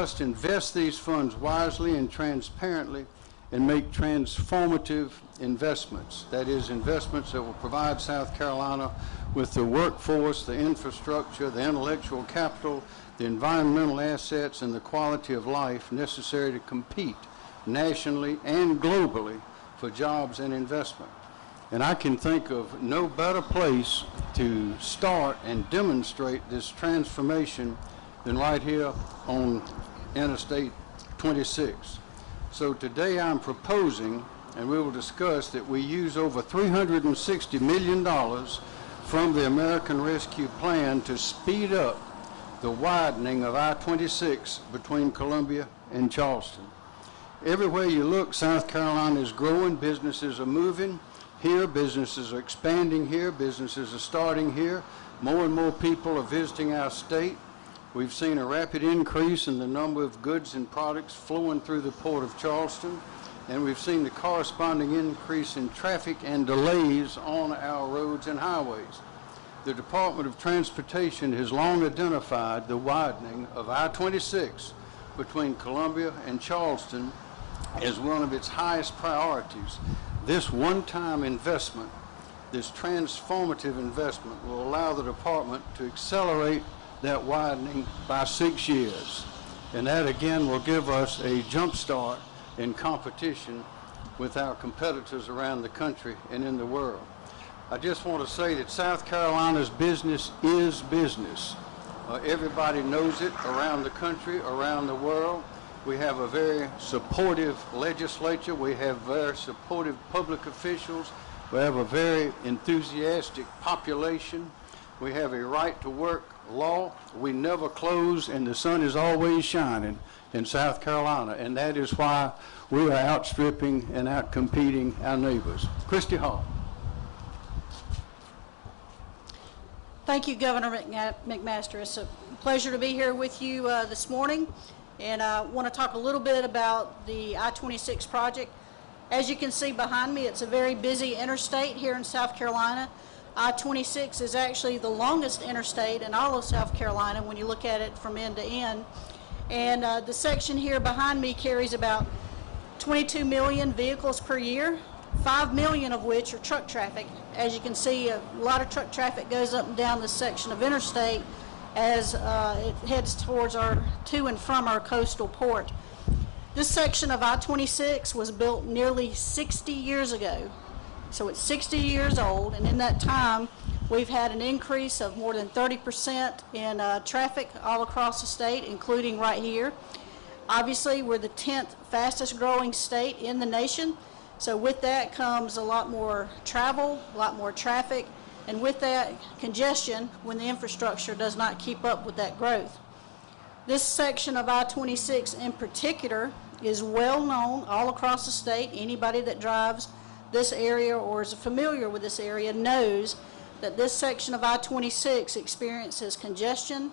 must invest these funds wisely and transparently and make transformative investments. That is, investments that will provide South Carolina with the workforce, the infrastructure, the intellectual capital, the environmental assets, and the quality of life necessary to compete nationally and globally for jobs and investment. And I can think of no better place to start and demonstrate this transformation than right here on Interstate 26. So today I'm proposing, and we will discuss, that we use over $360 million from the American Rescue Plan to speed up the widening of I-26 between Columbia and Charleston. Everywhere you look, South Carolina is growing, businesses are moving here, businesses are expanding here, businesses are starting here. More and more people are visiting our state. We've seen a rapid increase in the number of goods and products flowing through the Port of Charleston, and we've seen the corresponding increase in traffic and delays on our roads and highways. The Department of Transportation has long identified the widening of I-26 between Columbia and Charleston as one of its highest priorities. This one-time investment, this transformative investment, will allow the department to accelerate that widening by 6 years. And that again will give us a jump start in competition with our competitors around the country and in the world. I just want to say that South Carolina's business is business. Everybody knows it around the country, around the world. We have a very supportive legislature. We have very supportive public officials. We have a very enthusiastic population. We have a right to work law. We never close, and the sun is always shining in South Carolina, and that is why we are outstripping and outcompeting our neighbors. Christy Hall. Thank you, Governor McMaster. It's a pleasure to be here with you this morning, and I want to talk a little bit about the I-26 project. As you can see behind me, it's a very busy interstate here in South Carolina. I-26 is actually the longest interstate in all of South Carolina when you look at it from end to end. And the section here behind me carries about 22 million vehicles per year, 5 million of which are truck traffic. As you can see, a lot of truck traffic goes up and down this section of interstate as it heads towards to and from our coastal port. This section of I-26 was built nearly 60 years ago. So it's 60 years old, and in that time, we've had an increase of more than 30% in traffic all across the state, including right here. Obviously, we're the 10th fastest growing state in the nation, so with that comes a lot more travel, a lot more traffic, and with that, congestion when the infrastructure does not keep up with that growth. This section of I-26 in particular is well known all across the state. Anybody that drives this area or is familiar with this area knows that this section of I-26 experiences congestion,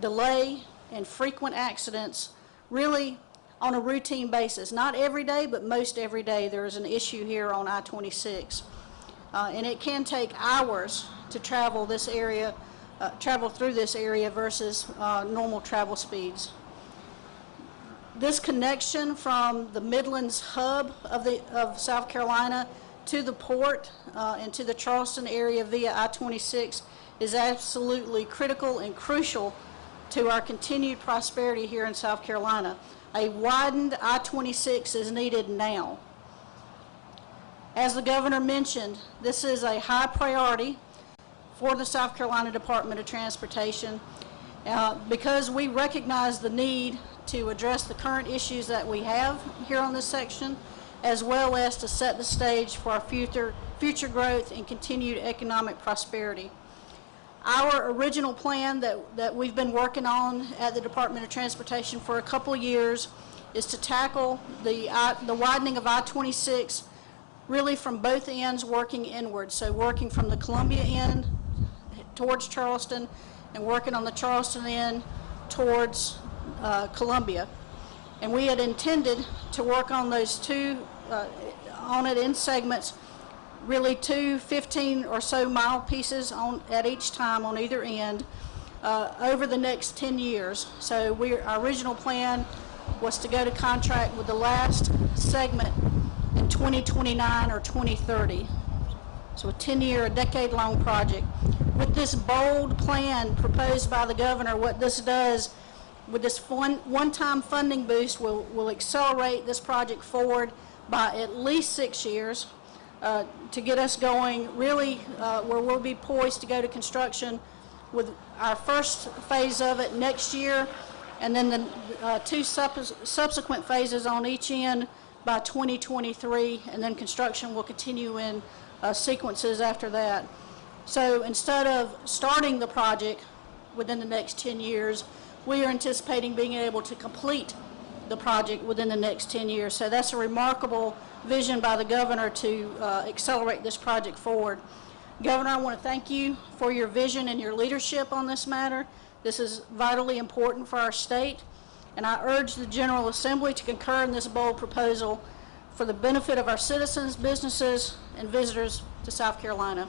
delay, and frequent accidents really on a routine basis. Not every day, but most every day there is an issue here on I-26. And it can take hours to travel this area, travel through this area versus normal travel speeds. This connection from the Midlands hub of South Carolina to the port and to the Charleston area via I-26 is absolutely critical and crucial to our continued prosperity here in South Carolina. A widened I-26 is needed now. As the governor mentioned, this is a high priority for the South Carolina Department of Transportation because we recognize the need to address the current issues that we have here on this section, as well as to set the stage for our future growth and continued economic prosperity. Our original plan that we've been working on at the Department of Transportation for a couple of years is to tackle the widening of I-26 really from both ends, working inward. So working from the Columbia end towards Charleston and working on the Charleston end towards Columbia. And we had intended to work on those two, on it in segments, really two 15 or so mile pieces at each time on either end. over the next 10 years. So our original plan was to go to contract with the last segment in 2029 or 2030. So a 10-year, a decade-long project. With this bold plan proposed by the governor, what this does, with this one-time funding boost, will accelerate this project forward by at least 6 years to get us going really where we'll be poised to go to construction with our first phase of it next year, and then the two subsequent phases on each end by 2023, and then construction will continue in sequences after that. So instead of starting the project within the next 10 years, we are anticipating being able to complete the project within the next 10 years. So that's a remarkable vision by the governor to accelerate this project forward. Governor, I want to thank you for your vision and your leadership on this matter. This is vitally important for our state, and I urge the General Assembly to concur in this bold proposal for the benefit of our citizens, businesses, and visitors to South Carolina.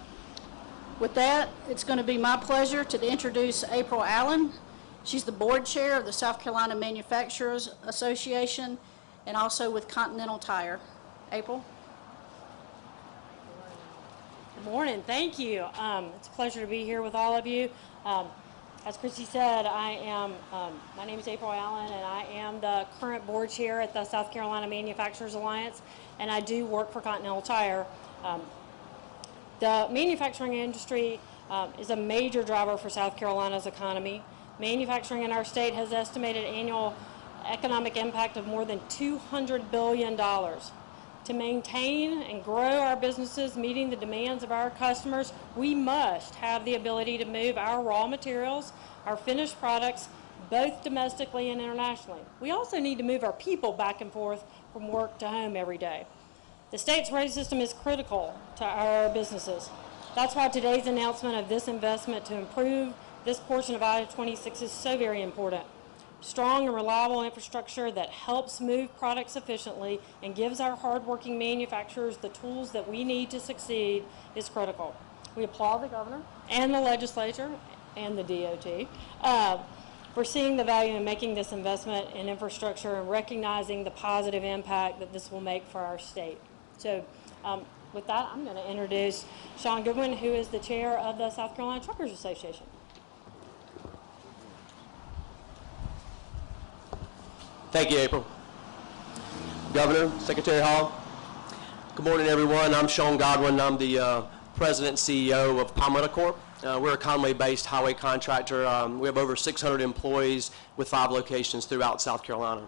With that, it's going to be my pleasure to introduce April Allen. She's the board chair of the South Carolina Manufacturers Association and also with Continental Tire. April? Good morning. Thank you. It's a pleasure to be here with all of you. As Christy said, my name is April Allen, and I am the current board chair at the South Carolina Manufacturers Alliance, and I do work for Continental Tire. The manufacturing industry is a major driver for South Carolina's economy. Manufacturing in our state has estimated annual economic impact of more than $200 billion. To maintain and grow our businesses meeting the demands of our customers, we must have the ability to move our raw materials, our finished products, both domestically and internationally. We also need to move our people back and forth from work to home every day. The state's road system is critical to our businesses. That's why today's announcement of this investment to improve this portion of I-26 is so very important. Strong and reliable infrastructure that helps move products efficiently and gives our hardworking manufacturers the tools that we need to succeed is critical. We applaud the governor and the legislature and the DOT for seeing the value in making this investment in infrastructure and recognizing the positive impact that this will make for our state. So with that, I'm going to introduce Sean Goodwin, who is the chair of the South Carolina Truckers Association. Thank you, April. Governor, Secretary Hall, good morning, everyone. I'm Sean Godwin. I'm the President and CEO of Palmetto Corp. We're a Conway-based highway contractor. We have over 600 employees with 5 locations throughout South Carolina.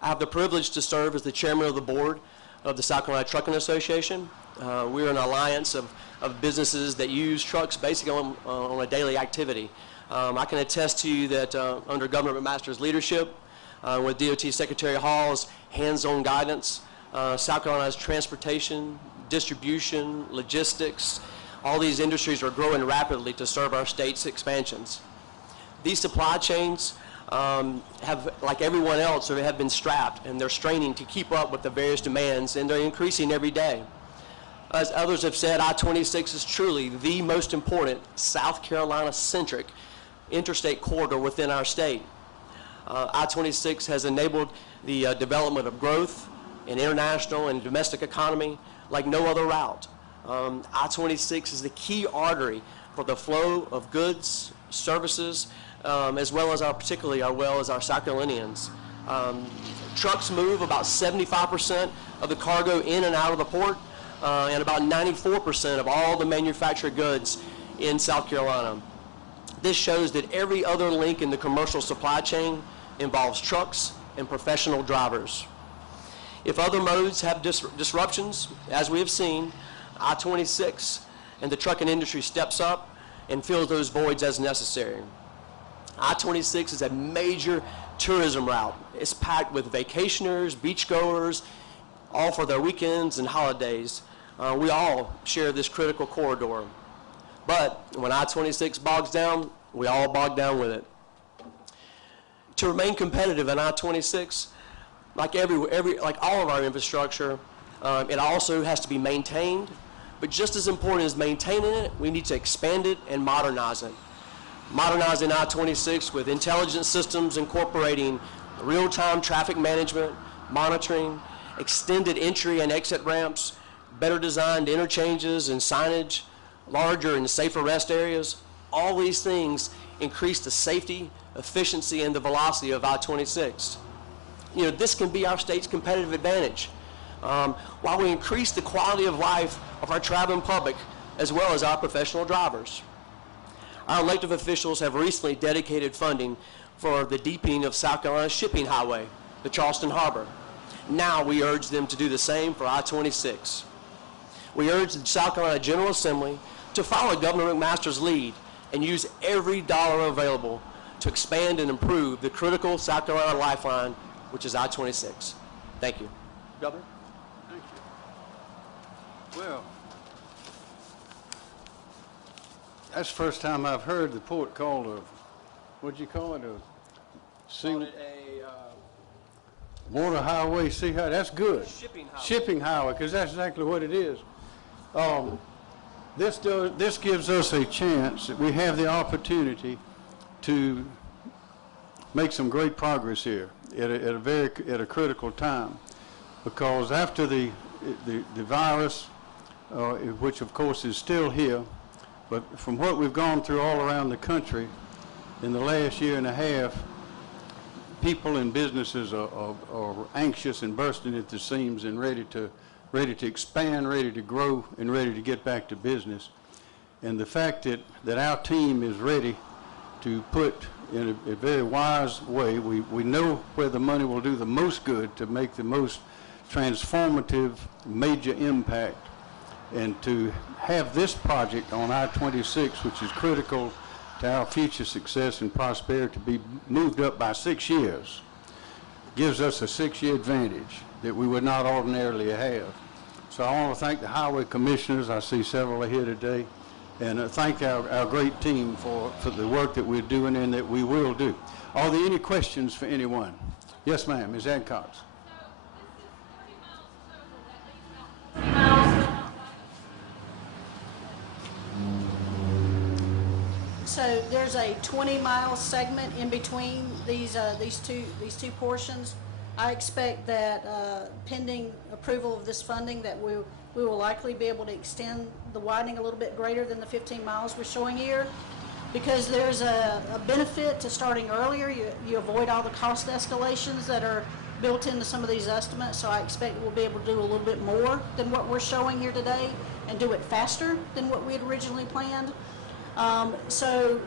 I have the privilege to serve as the chairman of the board of the South Carolina Trucking Association. We're an alliance of businesses that use trucks basically on a daily activity. I can attest to you that under Governor McMaster's leadership, with DOT Secretary Hall's hands-on guidance, South Carolina's transportation, distribution, logistics, all these industries are growing rapidly to serve our state's expansions. These supply chains have, like everyone else, have been strapped, and they're straining to keep up with the various demands, and they're increasing every day. As others have said, I-26 is truly the most important South Carolina-centric interstate corridor within our state. I-26 has enabled the development of growth in international and domestic economy like no other route. I-26 is the key artery for the flow of goods, services, as well as particularly our South Carolinians. Trucks move about 75% of the cargo in and out of the port, and about 94% of all the manufactured goods in South Carolina. This shows that every other link in the commercial supply chain involves trucks and professional drivers. If other modes have disruptions, as we have seen, I-26 and the trucking industry steps up and fills those voids as necessary. I-26 is a major tourism route. It's packed with vacationers, beachgoers, all for their weekends and holidays. We all share this critical corridor. But when I-26 bogs down, we all bog down with it. To remain competitive in I-26, like all of our infrastructure, it also has to be maintained. But just as important as maintaining it, we need to expand it and modernize it. modernizing I-26 with intelligent systems incorporating real-time traffic management, monitoring, extended entry and exit ramps, better designed interchanges and signage, larger and safer rest areas. All these things increase the safety, efficiency, and the velocity of I-26. You know, this can be our state's competitive advantage, while we increase the quality of life of our traveling public as well as our professional drivers. Our elected officials have recently dedicated funding for the deepening of South Carolina's shipping highway, the Charleston Harbor. Now we urge them to do the same for I-26. We urge the South Carolina General Assembly to follow Governor McMaster's lead and use every dollar available to expand and improve the critical South Carolina lifeline, which is I-26. Thank you. Governor? Thank you. Well, that's the first time I've heard the port called a, what'd you call it, water highway, sea highway. That's good. Shipping highway. Shipping highway, because that's exactly what it is. This gives us a chance that we have the opportunity to make some great progress here at a critical time, because after the virus, which of course is still here, but from what we've gone through all around the country in the last year and a half, people and businesses are anxious and bursting at the seams and ready to expand, ready to grow, and ready to get back to business. And the fact that our team is ready to put in a very wise way, we know where the money will do the most good to make the most transformative major impact, and to have this project on I-26, which is critical to our future success and prosperity, to be moved up by 6 years, gives us a 6-year advantage that we would not ordinarily have. So I want to thank the highway commissioners. I see several are here today, and thank our great team for the work that we're doing and that we will do. Are there any questions for anyone? Yes, ma'am. Ms. Adcox. So there's a 20-mile segment in between these two portions. I expect that pending approval of this funding that we will likely be able to extend the widening a little bit greater than the 15 miles we're showing here, because there's a benefit to starting earlier. You avoid all the cost escalations that are built into some of these estimates, so I expect we'll be able to do a little bit more than what we're showing here today and do it faster than what we had originally planned. So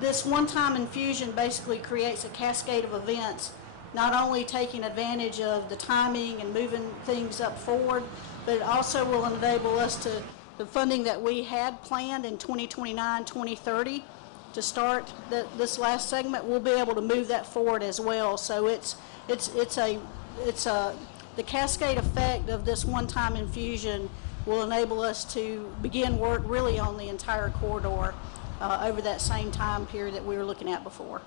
this one-time infusion basically creates a cascade of events, not only taking advantage of the timing and moving things up forward, but it also will enable us to, the funding that we had planned in 2029, 2030 to start this last segment, we'll be able to move that forward as well. So the cascade effect of this one-time infusion will enable us to begin work really on the entire corridor over that same time period that we were looking at before.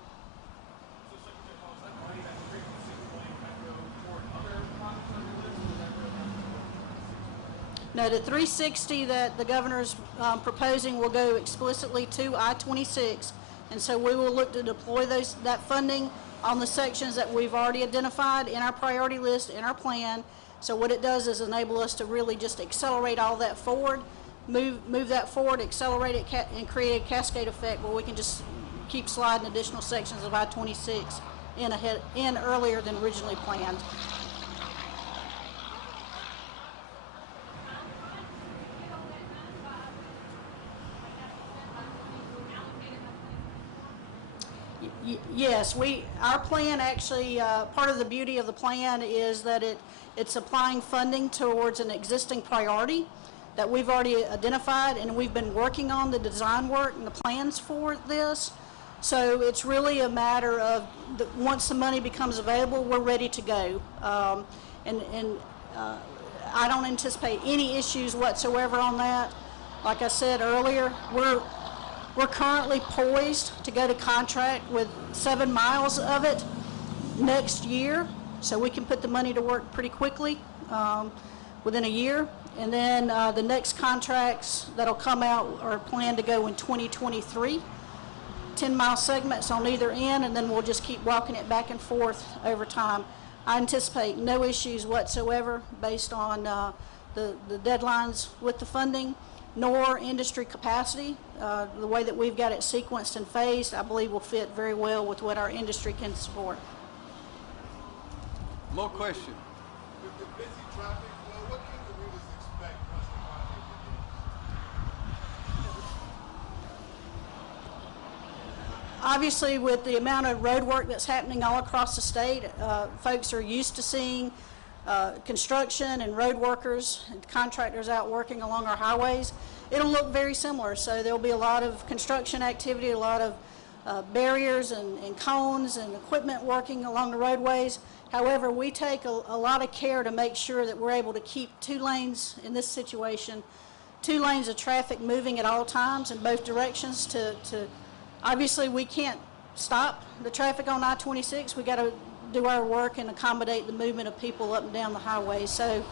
No, the 360 that the governor's proposing will go explicitly to I-26, and so we will look to deploy that funding on the sections that we've already identified in our priority list, in our plan. So what it does is enable us to really just accelerate all that forward, move that forward, accelerate it, and create a cascade effect where we can just keep sliding additional sections of I-26 in earlier than originally planned. Yes, our plan actually, part of the beauty of the plan is that it's applying funding towards an existing priority that we've already identified, and we've been working on the design work and the plans for this. So it's really a matter of once the money becomes available, we're ready to go. I don't anticipate any issues whatsoever on that. Like I said earlier, we're currently poised to go to contract with 7 miles of it next year, so we can put the money to work pretty quickly within a year. And then the next contracts that'll come out are planned to go in 2023 10-mile segments on either end, and then we'll just keep walking it back and forth over time. I anticipate no issues whatsoever based on the deadlines with the funding, nor industry capacity. The way that we've got it sequenced and phased, I believe will fit very well with what our industry can support. More questions? With the busy traffic flow, what can commuters expect once the project begins? Obviously, with the amount of road work that's happening all across the state, folks are used to seeing construction and road workers and contractors out working along our highways. It'll look very similar. So there'll be a lot of construction activity, a lot of barriers and cones and equipment working along the roadways. However, we take a lot of care to make sure that we're able to keep 2 lanes in this situation, 2 lanes of traffic moving at all times in both directions to obviously we can't stop the traffic on I-26. We got to do our work and accommodate the movement of people up and down the highway. So,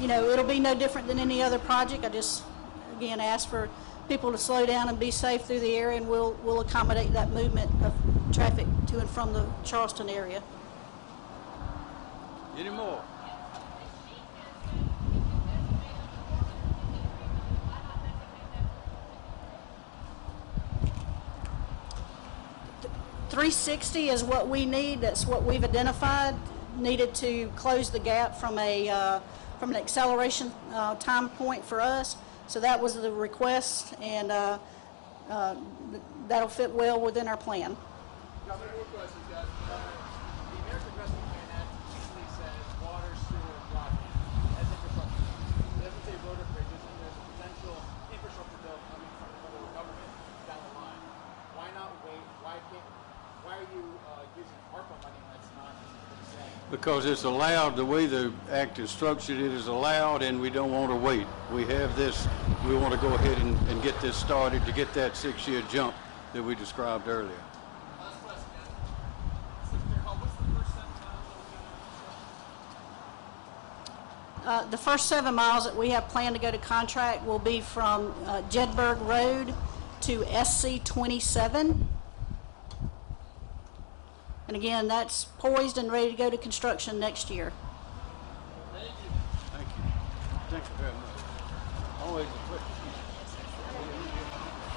you know, it'll be no different than any other project. I just, again, ask for people to slow down and be safe through the area, and we'll accommodate that movement of traffic to and from the Charleston area. Any more? $360 is what we need. That's what we've identified needed to close the gap from an acceleration time point for us. So that was the request, and that'll fit well within our plan. Got more questions, guys. The American Rescue Plan Act usually says water, sewer, broadband as infrastructure. It doesn't say road or bridges, and there's a potential infrastructure bill coming from the federal government down the line. Why not wait? Why are you using ARPA money that's not the same? Because it's allowed, the way the act is structured, it is allowed, and we don't want to wait. We have this, we want to go ahead and get this started to get that 6-year jump that we described earlier. Last question, guys. Secretary Hall, what's the first 7 miles that we're going to construct? The first 7 miles that we have planned to go to contract will be from Jedburgh Road to SC27. And again, that's poised and ready to go to construction next year. Thank you. Thank you. Thanks very much. Always